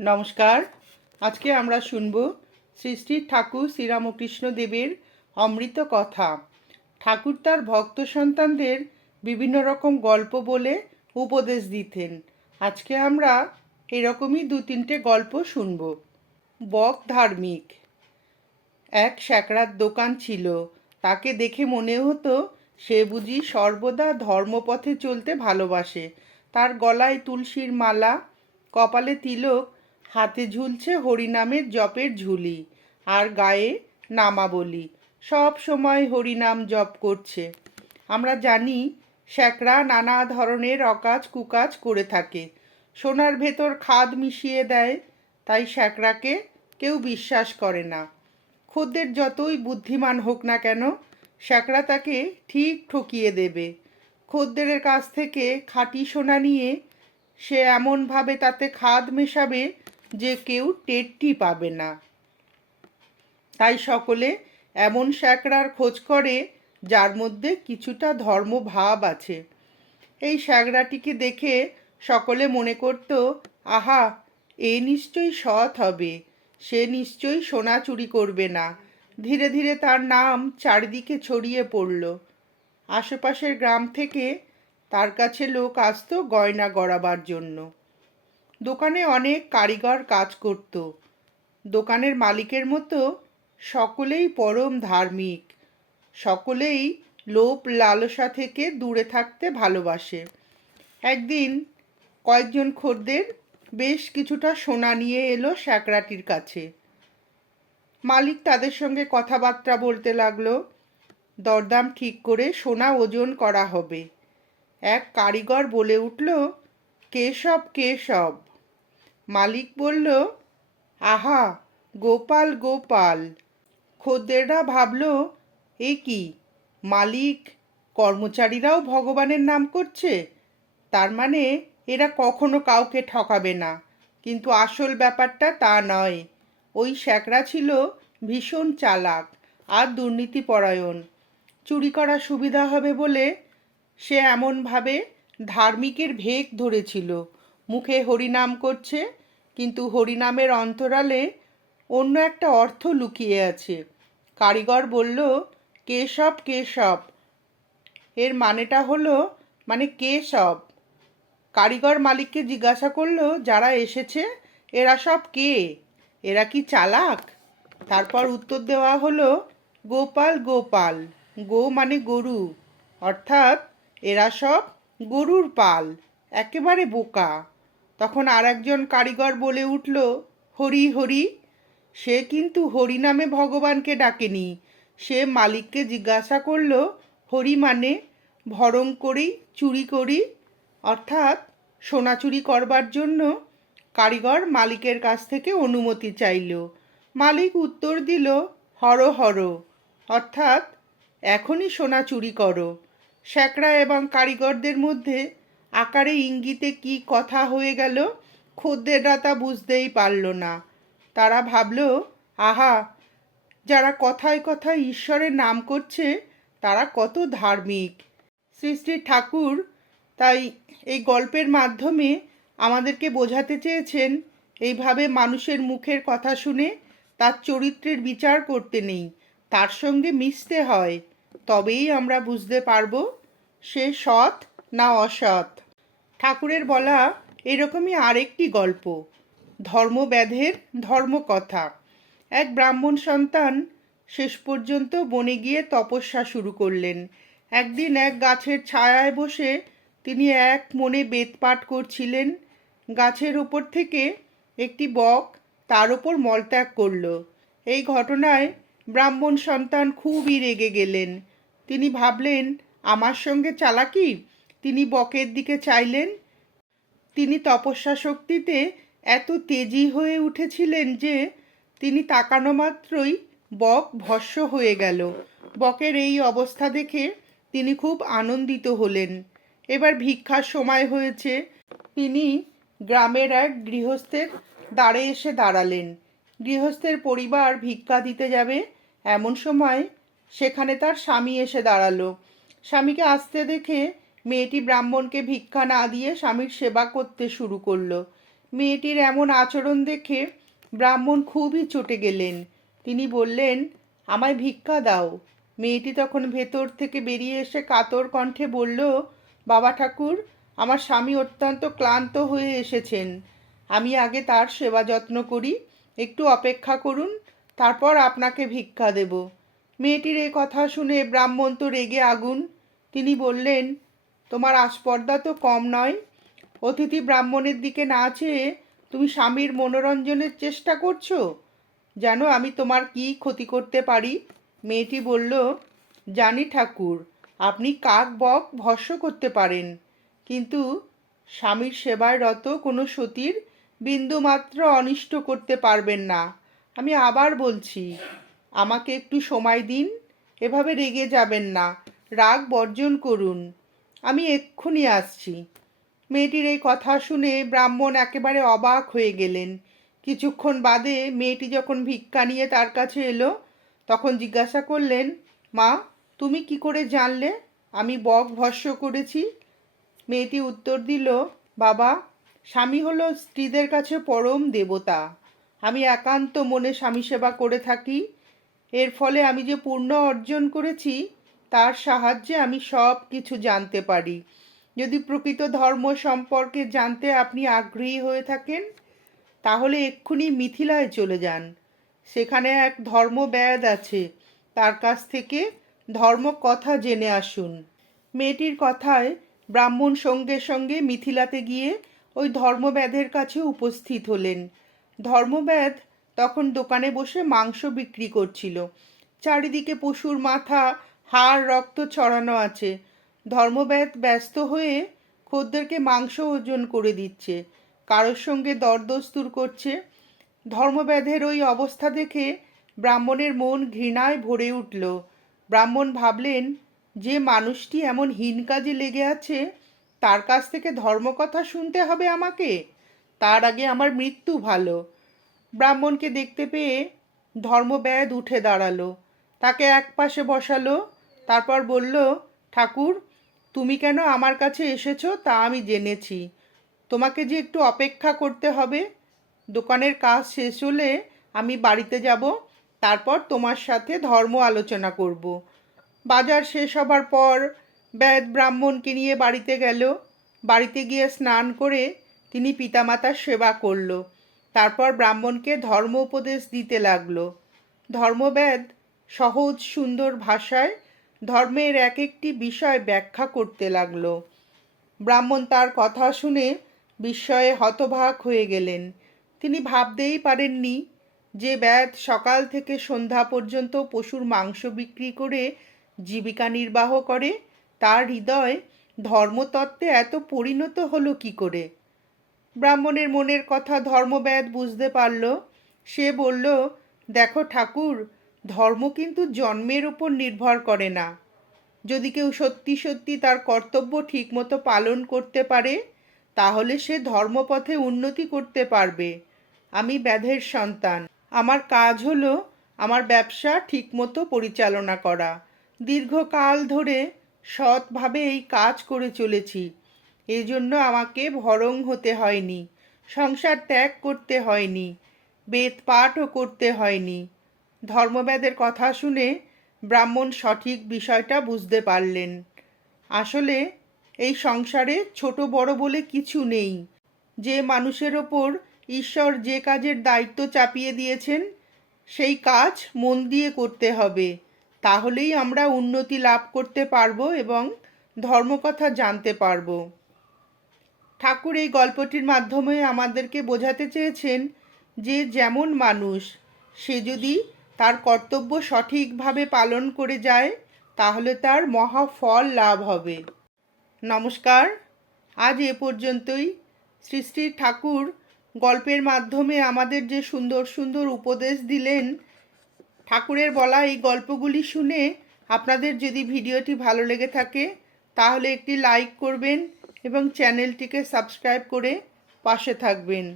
নমস্কার। আজকে আমরা শুনব শ্রী শ্রী ঠাকুর শ্রীরামকৃষ্ণ দেবের অমৃত কথা। ঠাকুর তার ভক্ত সন্তানদের বিভিন্ন রকম গল্প বলে উপদেশ দিতেন। আজকে আমরা এরকমই দু তিনটে গল্প শুনব। বক ধার্মিক। এক স্যাকরার দোকান ছিল। তাকে দেখে মনে হতো সে বুঝি সর্বদা ধর্মপথে চলতে ভালোবাসে। তার গলায় তুলসীর মালা, কপালে তিলক হাতে ঝুলছে হরিনামের জপের ঝুলি আর গায়ে নামাবলি। সব সময় হরিনাম জপ করছে। আমরা জানি শ্যাকরা নানা ধরনের অকাজ কুকাজ করে থাকে। সোনার ভেতর খাদ মিশিয়ে দেয়, তাই শ্যাকরাকে কেউ বিশ্বাস করে না। খদ্দের যতই বুদ্ধিমান হোক না কেন শ্যাকরা তাকে ঠিক ঠকিয়ে দেবে। খদ্দেরের কাছ থেকে খাঁটি সোনা নিয়ে সে এমনভাবে তাতে খাদ মেশাবে যে কেউ টেরটি পাবে না। তাই সকলে এমন শ্যাকরার খোঁজ করে, যার মধ্যে কিছুটা ধর্মভাব আছে। এই স্যাঁকড়াটিকে দেখে সকলে মনে করত, আহা, এ নিশ্চয়ই সৎ হবে। সে নিশ্চয়ই সোনা চুরি করবে না। ধীরে ধীরে তার নাম চারিদিকে ছড়িয়ে পড়ল। আশেপাশের গ্রাম থেকে তার কাছে লোক আসতো গয়না গড়াবার জন্য। দোকানে অনেক কারিগর কাজ করত। দোকানের মালিকের মতো সকলেই পরম ধার্মিক। সকলেই লোভ লালসা থেকে দূরে থাকতে ভালোবাসে। একদিন কয়েকজন খদ্দের বেশ কিছুটা সোনা নিয়ে এলো শ্যাকরাটির কাছে। মালিক তাদের সঙ্গে কথাবার্তা বলতে লাগল, দরদাম ঠিক করে সোনা ওজন করা হবে। এক কারিগর বলে উঠল কেশব কেশব মালিক বলল, আহা, গোপাল গোপাল। খদ্দেররা ভাবল, এ কি? মালিক, কর্মচারীরাও ভগবানের নাম করছে? তার মানে এরা কখনো কাউকে ঠকাবে না। কিন্তু আসল ব্যাপারটা তা নয়। ওই শ্যাকরা ছিল ভীষণ চালাক আর দুর্নীতিপরায়ণ। চুরি করা সুবিধা হবে বলে সে এমনভাবে ধার্মিকের ভেক ধরেছিল। মুখে হরিনাম করছে, কিন্তু হরিনামের অন্তরালে অন্য একটা অর্থ লুকিয়ে আছে। কারিগর বলল, কেশব কেশব। এর মানেটা হলো মানে কেশব। কারিগর মালিককে জিজ্ঞাসা করল, যারা এসেছে, এরা সব কে? এরা কি চালাক? তারপর উত্তর দেওয়া হলো, গোপাল গোপাল। গো মানে গরু। অর্থাৎ, এরা সব গরুর পাল, একেবারে বোকা। তখন আর একজন কারিগর বলে উঠল, হরি হরি, সে কিন্তু হরি নামে ভগবানকে ডাকেনি। সে মালিককে জিজ্ঞাসা করল, হরি মানে? ভরং করি, চুরি করি? অর্থাৎ সোনা চুরি করবার জন্য কারিগর মালিকের কাছ থেকে অনুমতি চাইল। মালিক উত্তর দিল, হর হর, অর্থাৎ এখনই সোনা চুরি করো। শ্যাকরা এবং কারিগরদের মধ্যে আকারে ইঙ্গিতে কি কথা হয়ে গেল খদ্দেররা তা বুঝতেই পারল না। তারা ভাবল, আহা, যারা কথায় কথায় ঈশ্বরের নাম করছে, তারা কত ধার্মিক। শ্রী শ্রী ঠাকুর তাই এই গল্পের মাধ্যমে আমাদেরকে বোঝাতে চেয়েছেন, এইভাবে মানুষের মুখের কথা শুনে তার চরিত্রের বিচার করতে নেই, তার সঙ্গে মিশতে হয়, তবেই আমরা বুঝতে পারব সে সৎ না অসৎ। ঠাকুরের বলা এরকমই আরেকটি গল্প। ধর্মব্যাধের ধর্মকথা। এক ব্রাহ্মণ সন্তান শেষ পর্যন্ত বনে গিয়ে তপস্যা শুরু করলেন। একদিন এক গাছের ছায়ায় বসে তিনি এক মনে বেদপাঠ করছিলেন। গাছের ওপর থেকে একটি বক তার ওপর মলত্যাগ করল। এই ঘটনায় ব্রাহ্মণ সন্তান খুবই রেগে গেলেন। তিনি ভাবলেন, আমার সঙ্গে চালাকি? তিনি বকের দিকে চাইলেন। তিনি তপস্যা শক্তিতে এত তেজি হয়ে উঠেছিলেন যে তিনি তাকানো মাত্রই বক ভস্য হয়ে গেল। বকের এই অবস্থা দেখে তিনি খুব আনন্দিত হলেন। এবার ভিক্ষার সময় হয়েছে। তিনি গ্রামের এক গৃহস্থের দ্বারে এসে দাঁড়ালেন। গৃহস্থের পরিবার ভিক্ষা দিতে যাবে এমন সময় সেখানে তার স্বামী এসে দাঁড়াল। স্বামীকে আসতে দেখে মেয়েটি ব্রাহ্মণকে ভিক্ষা না দিয়ে স্বামীর সেবা করতে শুরু করল। মেয়েটির এমন আচরণ দেখে ব্রাহ্মণ খুবই চটে গেলেন। তিনি বললেন, আমায় ভিক্ষা দাও। মেয়েটি তখন ভেতর থেকে বেরিয়ে এসে কাতর কণ্ঠে বলল, বাবা ঠাকুর, আমার স্বামী অত্যন্ত ক্লান্ত হয়ে এসেছেন। আমি আগে তার সেবা যত্ন করি, একটু অপেক্ষা করুন, তারপর আপনাকে ভিক্ষা দেব। মেয়েটির এই কথা শুনে ব্রাহ্মণ তো রেগে আগুন। তিনি বললেন তোমার আস্পর্ধা তো কম নয়। অতিথি ব্রাহ্মণের দিকে না চেয়ে তুমি স্বামীর মনোরঞ্জনের চেষ্টা করছ? জানো আমি তোমার কি ক্ষতি করতে পারি? মেয়েটি বলল, জানি ঠাকুর, আপনি কাক বক ভস্য করতে পারেন। কিন্তু স্বামীর সেবায় রত কোনো সতীর বিন্দুমাত্র অনিষ্ট করতে পারবেন না। আমি আবার বলছি, আমাকে একটু সময় দিন, এভাবে রেগে যাবেন না। রাগ বর্জন করুন। আমি এক্ষুনি আসছি। মেয়েটির এই কথা শুনে ব্রাহ্মণ একেবারে অবাক হয়ে গেলেন। কিছুক্ষণ বাদে মেয়েটি যখন ভিক্ষা নিয়ে তার কাছে এলো, তখন জিজ্ঞাসা করলেন, মা, তুমি কি করে জানলে? আমি বক ভস্য করেছি। মেয়েটি উত্তর দিল, বাবা, স্বামী হলো স্ত্রীদের কাছে পরম দেবতা। আমি একান্ত মনে স্বামী সেবা করে থাকি। এর ফলে আমি যে পূর্ণ অর্জন করেছি তার সাহায্যে আমি সব কিছু জানতে পারি। যদি প্রকৃত ধর্ম সম্পর্কে জানতে আপনি আগ্রহী হয়ে থাকেন, তাহলে এক্ষুনি মিথিলায় চলে যান। সেখানে এক ধর্মব্যাদ আছে। তার কাছ থেকে ধর্ম কথা জেনে আসুন। মেয়েটির কথায় ব্রাহ্মণ সঙ্গে সঙ্গে মিথিলাতে গিয়ে ওই ধর্মব্যাধের কাছে উপস্থিত হলেন। ধর্মব্যাধ তখন দোকানে বসে মাংস বিক্রি করছিল। চারিদিকে পশুর মাথা হাড়, রক্ত ছড়ানো আছে। ধর্মব্যাধ ব্যস্ত হয়ে খদ্দেরকে মাংস ওজন করে দিচ্ছে। কারোর সঙ্গে দরদস্তুর করছে। ধর্মব্যাধের ওই অবস্থা দেখে ব্রাহ্মণের মন ঘৃণায় ভরে উঠল। ব্রাহ্মণ ভাবলেন, যে মানুষটি এমন হীন কাজে লেগে আছে, তার কাছ থেকে ধর্মকথা শুনতে হবে আমাকে? তার আগে আমার মৃত্যু ভালো। ব্রাহ্মণকে দেখতে পেয়ে ধর্মব্যাদ উঠে দাঁড়াল। তাকে এক পাশে বসালো। তারপর বলল, ঠাকুর, তুমি কেন আমার কাছে এসেছ তা আমি জেনেছি। তোমাকে যে একটু অপেক্ষা করতে হবে। দোকানের কাজ শেষ হলে আমি বাড়িতে যাব, তারপর তোমার সাথে ধর্ম আলোচনা করব। বাজার শেষ হবার পর ব্যাদ ব্রাহ্মণকে নিয়ে বাড়িতে গেল। বাড়িতে গিয়ে স্নান করে তিনি পিতামাতার সেবা করল। তারপর ব্রাহ্মণকে ধর্ম উপদেশ দিতে লাগল। ধর্মব্যাদ সহজ সুন্দর ভাষায় ধর্মের এক একটি বিষয় ব্যাখ্যা করতে লাগল। ব্রাহ্মণ তার কথা শুনে বিস্ময়ে হতবাক হয়ে গেলেন। তিনি ভাবতেই পারেননি যে ব্যাদ সকাল থেকে সন্ধ্যা পর্যন্ত পশুর মাংস বিক্রি করে জীবিকা নির্বাহ করে, তার হৃদয় ধর্মতত্ত্বে এত পরিণত হলো কি করে? ব্রাহ্মণের মনের কথা ধর্মব্যাদ বুঝতে পারল। সে বলল, দেখো ঠাকুর ধর্ম কিন্তু জন্মের উপর নির্ভর করে না। যদি কেউ সত্যি সত্যি তার কর্তব্য ঠিকমতো পালন করতে পারে, তাহলে সে ধর্মপথে উন্নতি করতে পারবে। আমি ব্যাধের সন্তান। আমার কাজ হলো আমার ব্যবসা ঠিকমতো পরিচালনা করা। দীর্ঘকাল ধরে সৎভাবে এই কাজ করে চলেছি। এই জন্য আমাকে ভরং হতে হয়নি। সংসার ত্যাগ করতে হয়নি। বেদ পাঠও করতে হয়নি। ধর্মবেদের কথা শুনে ব্রাহ্মণ সঠিক বিষয়টা বুঝতে পারলেন। আসলে এই সংসারে ছোট বড় বলে কিছু নেই। যে মানুষের ওপর ঈশ্বর যে কাজের দায়িত্ব চাপিয়ে দিয়েছেন, সেই কাজ মন দিয়ে করতে হবে। তাহলেই আমরা উন্নতি লাভ করতে পারব এবং ধর্মকথা জানতে পারব। ঠাকুর এই গল্পটির মাধ্যমে আমাদেরকে বোঝাতে চেয়েছেন যে, যেমন মানুষ, সে যদি তার কর্তব্য সঠিকভাবে পালন করে যায়, তাহলে তার মহা ফল লাভ হবে। নমস্কার। আজ এ পর্যন্তই। শ্রী শ্রী ঠাকুর গল্পের মাধ্যমে আমাদের যে সুন্দর সুন্দর উপদেশ দিলেন, ঠাকুরের বলা এই গল্পগুলি শুনে আপনাদের যদি ভিডিওটি ভালো লেগে থাকে, তাহলে একটি লাইক করবেন এবং চ্যানেলটিকে সাবস্ক্রাইব করে পাশে থাকবেন।